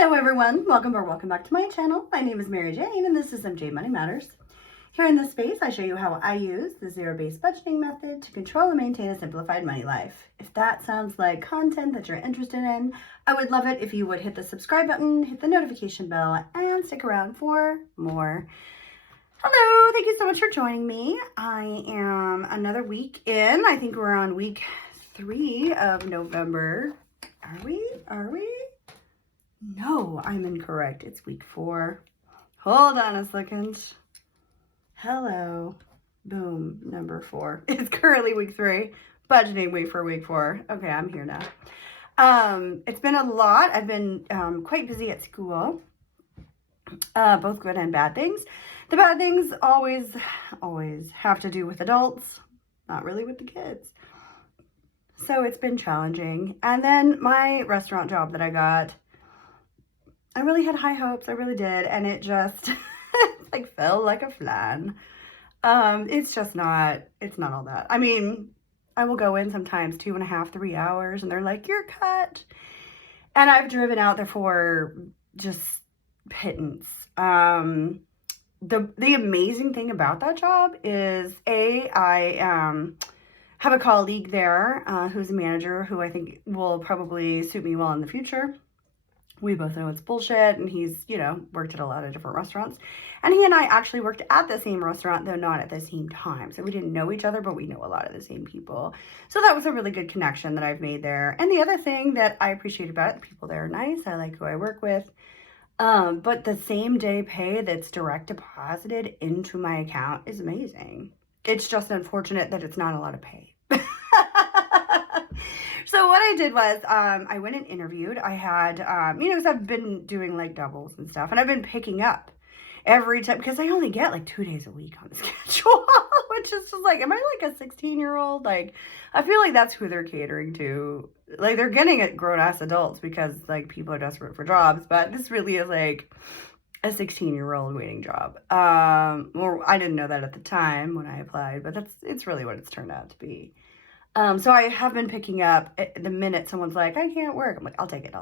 Hello everyone, welcome or welcome back to my channel. My name is Mary Jane and this is MJ Money Matters. Here in this space, I show you how I use the zero-based budgeting method to control and maintain a simplified money life. If that sounds like content that you're interested in, I would love it if you would hit the subscribe button, hit the notification bell, and stick around for more. Hello, thank you so much for joining me. I am another week in. I think we're on week 3 of November. Are we? No, I'm incorrect. It's week 4. Hold on a second. Hello. Boom. Number 4. It's currently week 3. Budgeting week for week 4. Okay, I'm here now. It's been a lot. I've been quite busy at school. Both good and bad things. The bad things always have to do with adults, not really with the kids. So it's been challenging. And then my restaurant job that I got, I really had high hopes. I really did. And it just like fell like a flan. It's just not, it's not all that. I mean, I will go in sometimes 2.5, 3 hours and they're like, you're cut. And I've driven out there for just pittance. The amazing thing about that job is I have a colleague there who's a manager who I think will probably suit me well in the future. We both know it's bullshit, and he's, you know, worked at a lot of different restaurants. And he and I actually worked at the same restaurant, though not at the same time. So we didn't know each other, but we know a lot of the same people. So that was a really good connection that I've made there. And the other thing that I appreciate about it, the people there are nice. I like who I work with. But the same day pay that's direct deposited into my account is amazing. It's just unfortunate that it's not a lot of pay. So what I did was, I went and interviewed. I had, you know, because I've been doing like doubles and stuff, and I've been picking up every time, because I only get like 2 days a week on the schedule, which is just like, am I like a 16-year-old? Like, I feel like that's who they're catering to. Like, they're getting at grown-ass adults because like people are desperate for jobs, but this really is like a 16-year-old waiting job. Or I didn't know that at the time when I applied, but it's really what it's turned out to be. So I have been picking up the minute someone's like, I can't work. I'm like, I'll take it.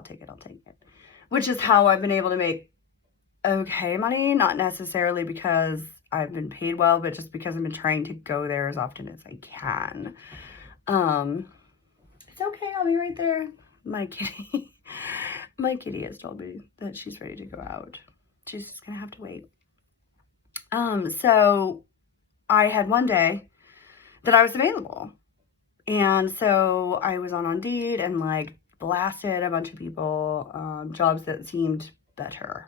Which is how I've been able to make okay money. Not necessarily because I've been paid well, but just because I've been trying to go there as often as I can. It's okay. I'll be right there. My kitty has told me that she's ready to go out. She's just gonna have to wait. So I had one day that I was available. And so I was on Indeed and like blasted a bunch of people, jobs that seemed better.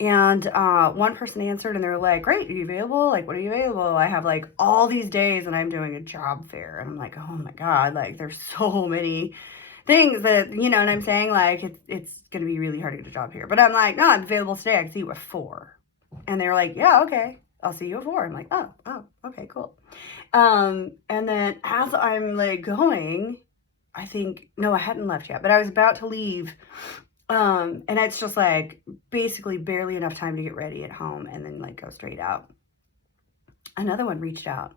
And one person answered and they were like, great, are you available? Like, what are you available? I have like all these days and I'm doing a job fair. And I'm like, oh my God, like there's so many things that, you know what I'm saying? Like it's going to be really hard to get a job here. But I'm like, no, I'm available today. I can see you at 4. And they were like, yeah, okay. I'll see you at 4. I'm like, oh, okay, cool. And then as I'm like going, I think, no, I hadn't left yet, but I was about to leave. And it's just like basically barely enough time to get ready at home and then like go straight out. Another one reached out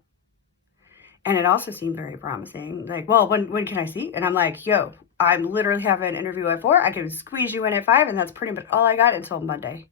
and it also seemed very promising. Like, well, when can I see? And I'm like, yo, I'm literally having an interview at 4. I can squeeze you in at 5. And that's pretty much all I got until Monday.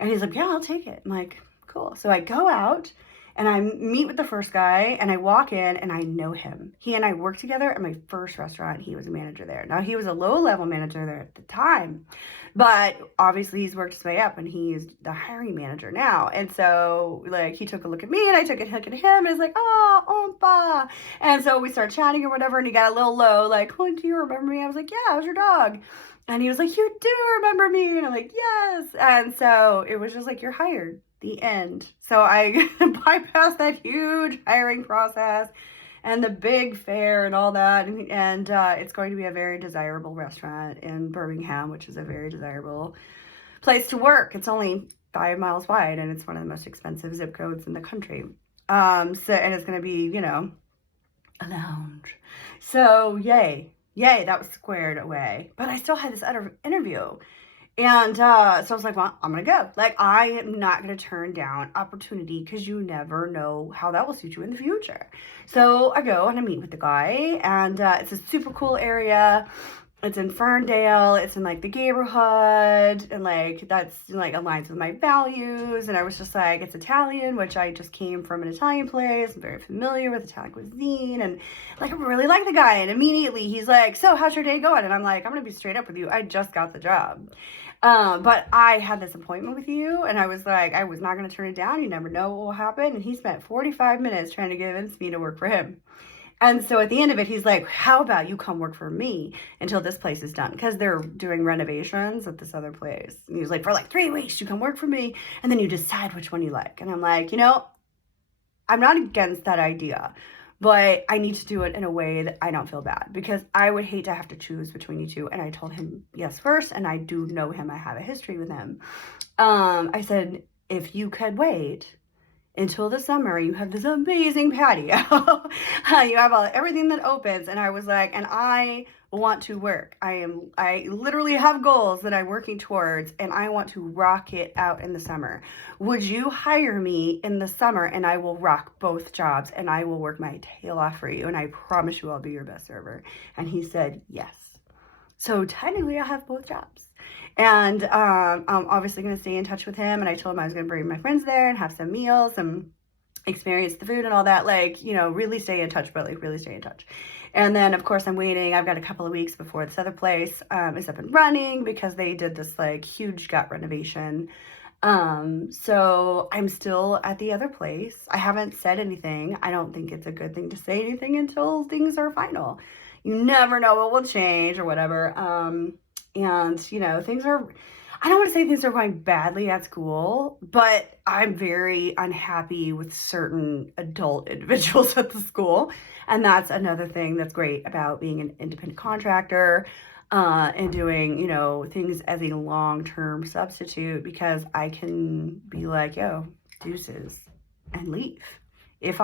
And he's like, yeah, I'll take it. I'm like, cool. So I go out and I meet with the first guy and I walk in and I know him. He and I worked together at my first restaurant. He was a manager there. Now he was a low-level manager there at the time, but obviously he's worked his way up and he's the hiring manager now. And so like he took a look at me and I took a look at him and it's like, oh, ompa. And so we started chatting or whatever and he got a little low, like, oh, do you remember me? I was like, yeah, how's your dog? And he was like, you do remember me? And I'm like, yes. And so it was just like, you're hired. The end. So I bypassed that huge hiring process and the big fair and all that. And it's going to be a very desirable restaurant in Birmingham, which is a very desirable place to work. It's only 5 miles wide and it's one of the most expensive zip codes in the country. And it's going to be, you know, a lounge. So yay, that was squared away. But I still had this other interview. And so I was like, well, I'm going to go. Like, I am not going to turn down opportunity because you never know how that will suit you in the future. So I go and I meet with the guy and it's a super cool area. It's in Ferndale. It's in like the neighborhood, and like that's like aligns with my values. And I was just like, it's Italian, which I just came from an Italian place. I'm very familiar with Italian cuisine, and like I really like the guy. And immediately he's like, "So how's your day going?" And I'm like, "I'm gonna be straight up with you. I just got the job, but I had this appointment with you, and I was like, I was not gonna turn it down. You never know what will happen." And he spent 45 minutes trying to convince me to work for him. And so at the end of it, he's like, "How about you come work for me until this place is done?" Because they're doing renovations at this other place. And he was like, "For like 3 weeks, you come work for me, and then you decide which one you like." And I'm like, I'm not against that idea, but I need to do it in a way that I don't feel bad, because I would hate to have to choose between you two. And I told him yes first, and I do know him. I have a history with him. I said, if you could wait until the summer, you have this amazing patio. You have everything that opens. And I was like, and I want to work. I literally have goals that I'm working towards, and I want to rock it out in the summer. Would you hire me in the summer, and I will rock both jobs, and I will work my tail off for you, and I promise you I'll be your best server? And he said yes. So technically I have both jobs. And I'm obviously going to stay in touch with him. And I told him I was going to bring my friends there and have some meals and experience the food and all that. Like, really stay in touch, but like really stay in touch. And then, of course, I'm waiting. I've got a couple of weeks before this other place is up and running, because they did this like huge gut renovation. So I'm still at the other place. I haven't said anything. I don't think it's a good thing to say anything until things are final. You never know what will change or whatever. And, things are, I don't want to say things are going badly at school, but I'm very unhappy with certain adult individuals at the school. And that's another thing that's great about being an independent contractor, and doing, things as a long-term substitute, because I can be like, yo, deuces, and leave. If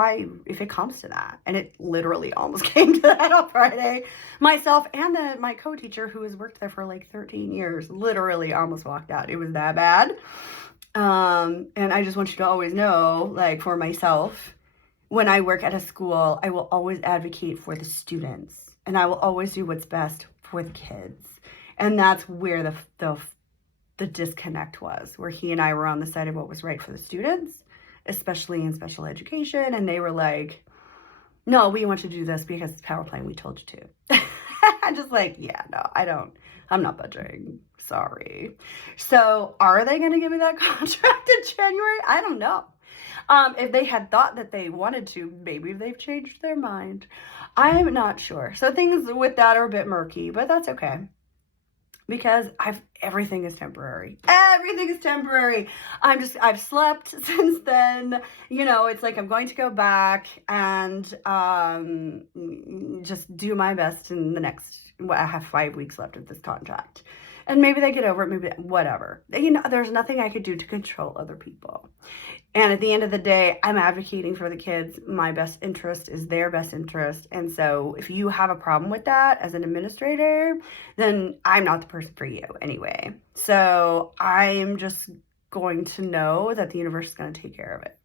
it comes to that. And it literally almost came to that on Friday. Myself and my co-teacher, who has worked there for like 13 years, literally almost walked out. It was that bad. And I just want you to always know, like, for myself, when I work at a school, I will always advocate for the students, and I will always do what's best for the kids. And that's where the disconnect was, where he and I were on the side of what was right for the students, especially in special education. And they were like, "No, we want you to do this because it's power play, we told you to." I'm just like, yeah, no, I'm not budging. Sorry. So are they going to give me that contract in January? I don't know. If they had thought that they wanted to, maybe they've changed their mind. I'm not sure. So things with that are a bit murky, but that's okay, because everything is temporary. Everything is temporary. I've slept since then. It's like I'm going to go back and just do my best in the next, I have 5 weeks left of this contract. And maybe they get over it, maybe whatever. There's nothing I could do to control other people. And at the end of the day, I'm advocating for the kids. My best interest is their best interest. And so if you have a problem with that as an administrator, then I'm not the person for you anyway. So I'm just going to know that the universe is going to take care of it.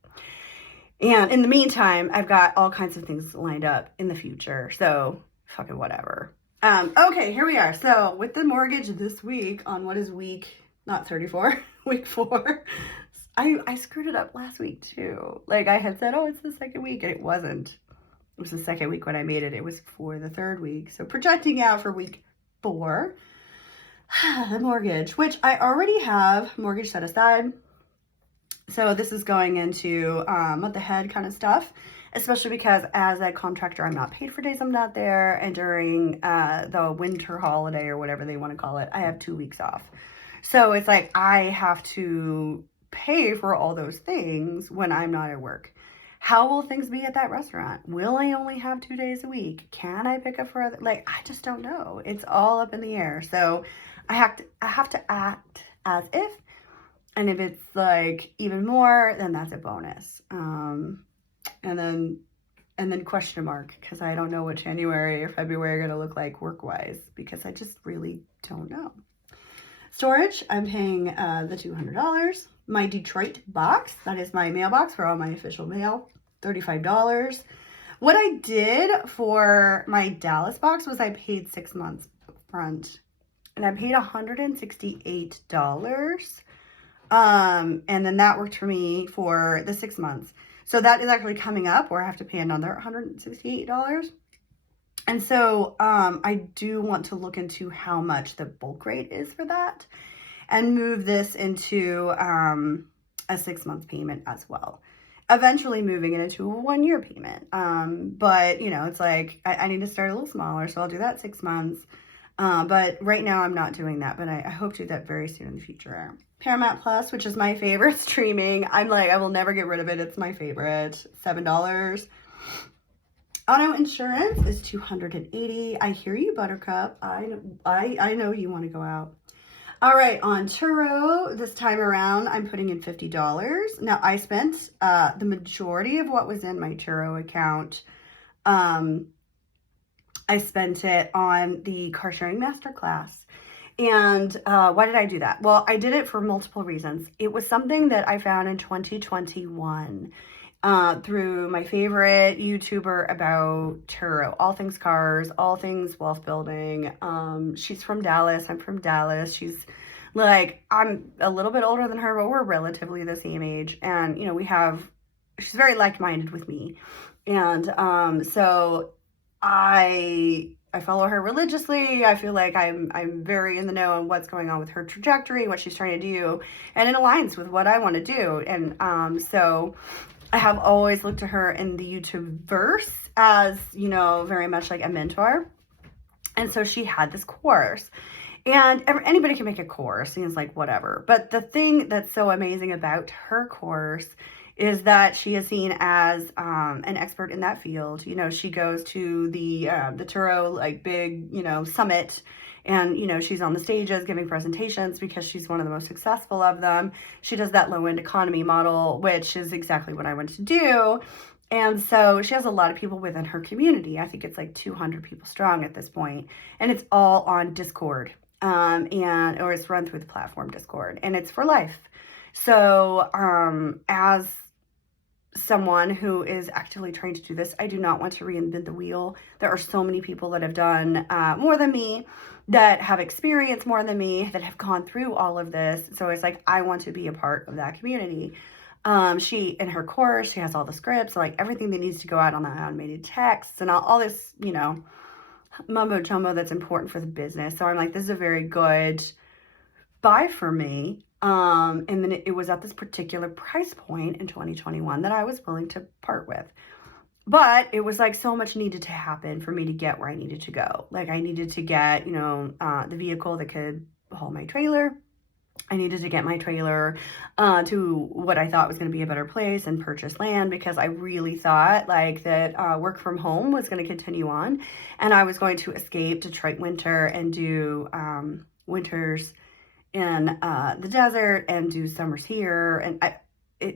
And in the meantime, I've got all kinds of things lined up in the future. So fucking whatever. Okay, here we are. So with the mortgage this week on what is week, not 34, week 4. I screwed it up last week too. Like I had said, oh, it's the second week, and it wasn't. It was the second week when I made it. It was for the third week. So projecting out for week 4, the mortgage, which I already have mortgage set aside. So this is going into month ahead kind of stuff, especially because as a contractor, I'm not paid for days I'm not there. And during the winter holiday or whatever they want to call it, I have 2 weeks off. So it's like I have to pay for all those things when I'm not at work. How will things be at that restaurant? Will I only have 2 days a week? Can I pick up for other, I just don't know. It's all up in the air. So I have to act as if, and if it's like even more, then that's a bonus. And then question mark, because I don't know what January or February are going to look like work-wise, because I just really don't know. Storage, I'm paying the $200. My Detroit box, that is my mailbox for all my official mail, $35. What I did for my Dallas box was I paid 6 months upfront, and I paid $168. And then that worked for me for the 6 months. So that is actually coming up where I have to pay another $168. And so I do want to look into how much the bulk rate is for that and move this into a 6-month payment as well. Eventually moving it into a 1-year payment. But, you know, it's like I need to start a little smaller, so I'll do that 6 months. But right now I'm not doing that, but I hope to do that very soon in the future. Paramount Plus, which is my favorite streaming. I'm like, I will never get rid of it. It's my favorite. $7. Auto insurance is $280. I hear you, Buttercup. I know you want to go out. All right, on Turo, this time around, I'm putting in $50. Now, I spent the majority of what was in my Turo account. I spent it on the car sharing masterclass. And why did I do that? Well, I did it for multiple reasons. It was something that I found in 2021 through my favorite YouTuber about Turo, all things cars, all things wealth building. She's from Dallas. I'm from Dallas. She's like, I'm a little bit older than her, but we're relatively the same age. And, you know, she's very like-minded with me. And so I follow her religiously. I feel like I'm very in the know on what's going on with her trajectory, what she's trying to do, and it aligns with what I want to do. And so I have always looked to her in the YouTube verse as, you know, very much like a mentor. And so she had this course. And anybody can make a course, and it's like, whatever. But the thing that's so amazing about her course is that she is seen as an expert in that field. You know, she goes to the Turo, like, big, you know, summit, and, you know, she's on the stages giving presentations because she's one of the most successful of them. She does that low-end economy model, which is exactly what I want to do. And so she has a lot of people within her community. I think it's like 200 people strong at this point, and it's all on Discord, or it's run through the platform Discord, and it's for life. So as someone who is actively trying to do this, I do not want to reinvent the wheel. There are so many people that have done more than me, that have experienced more than me, that have gone through all of this. So it's like, I want to be a part of that community. In her course, she has all the scripts, like everything that needs to go out on the automated texts and all this, you know, mumbo jumbo that's important for the business. So I'm like, this is a very good buy for me. And then it was at this particular price point in 2021 that I was willing to part with. But it was like so much needed to happen for me to get where I needed to go. Like, I needed to get, you know, the vehicle that could haul my trailer. I needed to get my trailer to what I thought was going to be a better place and purchase land, because I really thought like that work from home was going to continue on, and I was going to escape Detroit winter and do winters in the desert and do summers here. And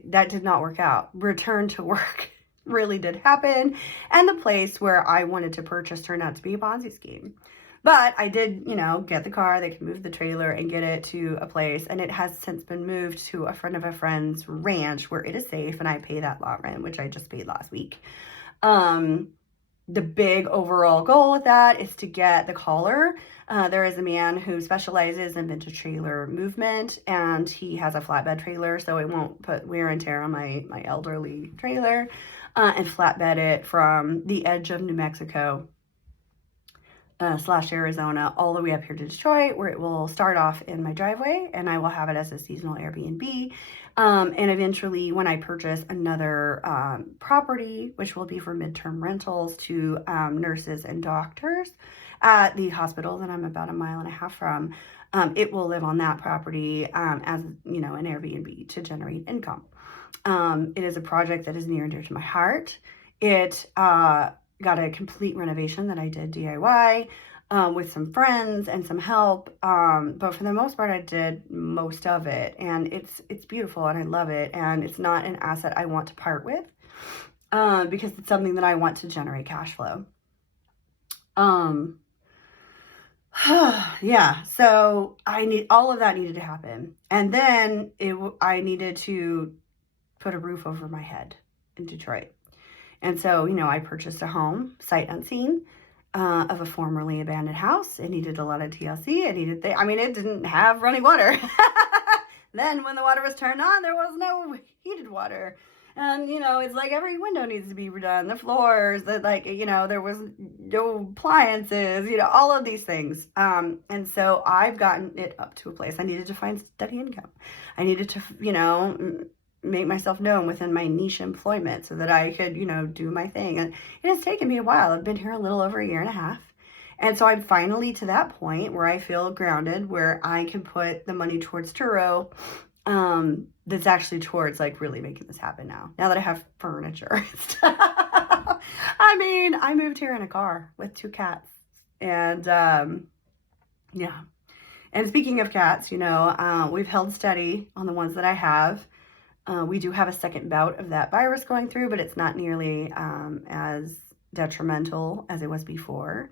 that did not work out. Return to work really did happen. And the place where I wanted to purchase turned out to be a Ponzi scheme. But I did, you know, get the car, they can move the trailer and get it to a place. And it has since been moved to a friend of a friend's ranch where it is safe, and I pay that lot rent, which I just paid last week. The big overall goal with that is to get the caller. There is a man who specializes in vintage trailer movement, and he has a flatbed trailer, so it won't put wear and tear on my elderly trailer, and flatbed it from the edge of New Mexico / Arizona all the way up here to Detroit, where it will start off in my driveway, and I will have it as a seasonal Airbnb. And eventually, when I purchase another property, which will be for midterm rentals to nurses and doctors at the hospital that I'm about 1.5 miles from, it will live on that property as, you know, an Airbnb to generate income. It is a project that is near and dear to my heart. It got a complete renovation that I did DIY with some friends and some help. But for the most part, I did most of it, and it's beautiful and I love it. And it's not an asset I want to part with because it's something that I want to generate cash flow. Yeah, so all of that needed to happen. And then I needed to put a roof over my head in Detroit. And so, you know, I purchased a home, sight unseen, of a formerly abandoned house. It needed a lot of TLC. It didn't have running water. Then when the water was turned on, there was no heated water. And, it's like every window needs to be redone. The floors, there was no appliances, all of these things. And so I've gotten it up to a place. I needed to find steady income. I needed to, make myself known within my niche employment so that I could, do my thing. And it has taken me a while. I've been here a little over a year and a half. And so I'm finally to that point where I feel grounded, where I can put the money towards Turo, that's actually towards like really making this happen now that I have furniture. I moved here in a car with 2 cats. And, yeah. And speaking of cats, we've held steady on the ones that I have. We do have a second bout of that virus going through, but it's not nearly as detrimental as it was before.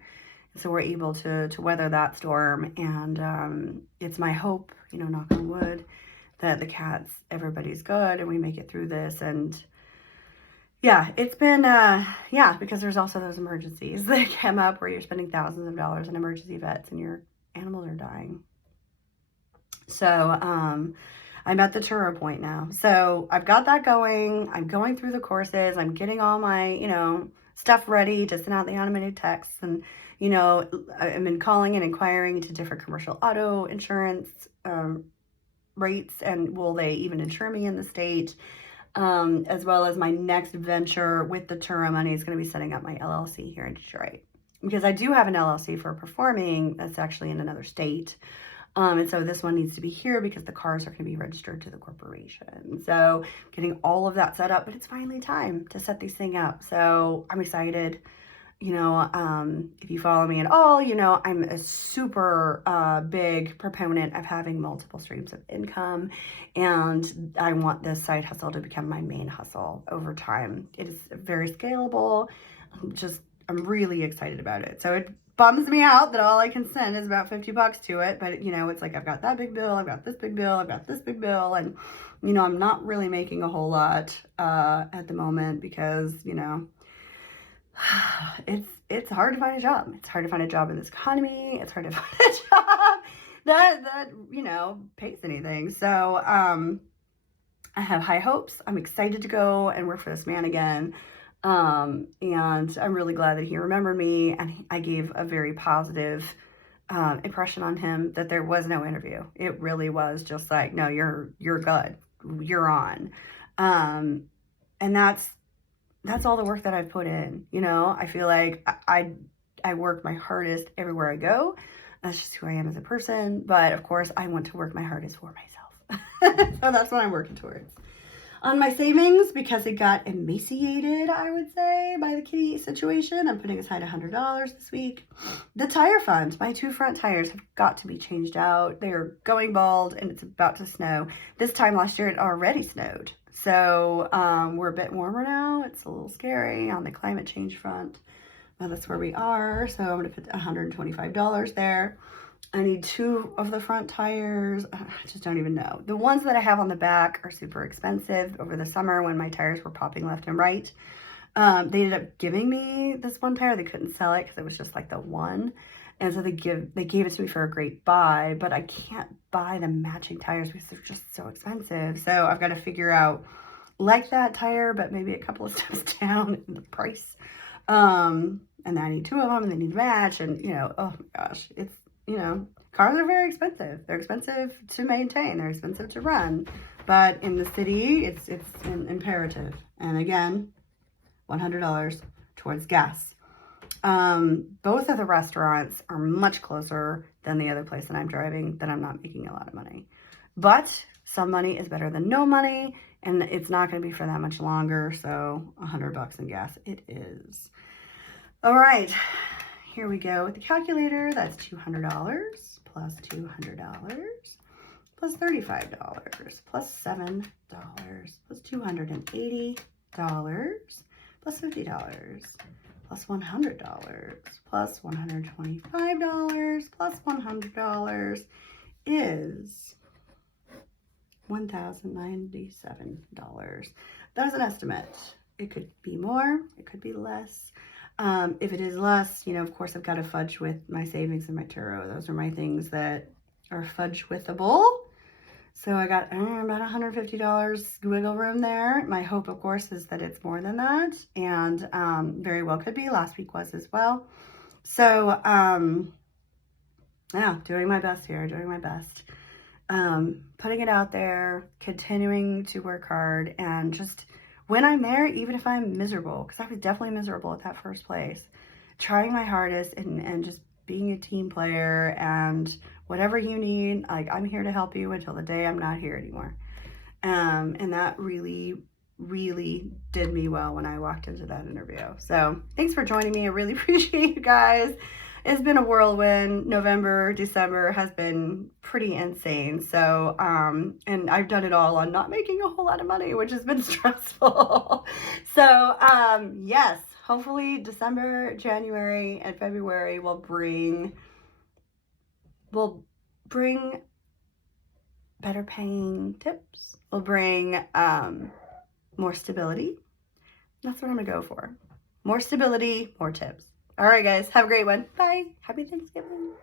So we're able to weather that storm. And it's my hope, knock on wood, that the cats, everybody's good and we make it through this. And yeah, it's been, because there's also those emergencies that come up where you're spending thousands of dollars on emergency vets and your animals are dying. So, I'm at the Turo point now. So I've got that going. I'm going through the courses. I'm getting all my, stuff ready to send out the automated texts. And, I've been calling and inquiring to different commercial auto insurance rates, and will they even insure me in the state, as well as my next venture with the Turo money is going to be setting up my LLC here in Detroit, because I do have an LLC for performing that's actually in another state. And so this one needs to be here because the cars are going to be registered to the corporation. So getting all of that set up, but it's finally time to set these things up. So I'm excited. If you follow me at all, I'm a super big proponent of having multiple streams of income, and I want this side hustle to become my main hustle over time. It is very scalable. I'm really excited about it. So it bums me out that all I can send is about $50 to it, but it's like I've got that big bill, I've got this big bill, I've got this big bill, and I'm not really making a whole lot at the moment because it's hard to find a job. It's hard to find a job in this economy. It's hard to find a job that pays anything. So I have high hopes. I'm excited to go and work for this man again. And I'm really glad that he remembered me, and I gave a very positive impression on him, that there was no interview. It really was just like, no, you're good. You're on. And that's all the work that I've put in. I feel like I work my hardest everywhere I go. That's just who I am as a person. But of course, I want to work my hardest for myself. So that's what I'm working towards. On my savings, because it got emaciated, I would say, by the kitty situation, I'm putting aside $100 this week. The tire fund, my 2 front tires have got to be changed out. They're going bald and it's about to snow. This time last year, it already snowed. So we're a bit warmer now. It's a little scary on the climate change front. Well, that's where we are. So I'm going to put $125 there. I need 2 of the front tires. I just don't even know. The ones that I have on the back are super expensive. Over the summer when my tires were popping left and right, they ended up giving me this one tire. They couldn't sell it because it was just like the one. And so they gave it to me for a great buy, but I can't buy the matching tires because they're just so expensive. So I've got to figure out like that tire, but maybe a couple of steps down in the price. And I need 2 of them and they need to match. And, oh my gosh, it's, cars are very expensive. They're expensive to maintain. They're expensive to run. But in the city, it's an imperative. And again, $100 towards gas. Both of the restaurants are much closer than the other place that I'm driving, that I'm not making a lot of money. But some money is better than no money, and it's not going to be for that much longer. So $100 in gas it is. All right. Here we go with the calculator. That's $200 plus $200 plus $35 plus $7 plus $280 plus $50 plus $100 plus $125 plus $100 is $1,097. That is an estimate. It could be more, it could be less. If it is less, you know, of course I've got to fudge with my savings and my Turo. Those are my things that are fudge withable. So I got about $150 wiggle room there. My hope, of course, is that it's more than that, and very well could be. Last week was as well. So yeah, doing my best here, doing my best. Putting it out there, continuing to work hard, and just when I'm there, even if I'm miserable, because I was definitely miserable at that first place, trying my hardest and just being a team player, and whatever you need, like, I'm here to help you until the day I'm not here anymore. And that really, really did me well when I walked into that interview. So thanks for joining me. I really appreciate you guys. It's been a whirlwind. November, December has been pretty insane. So, and I've done it all on not making a whole lot of money, which has been stressful. So, yes, hopefully December, January, and February will bring better paying tips. Will bring more stability. That's what I'm gonna go for. More stability, more tips. All right, guys, have a great one. Bye. Happy Thanksgiving.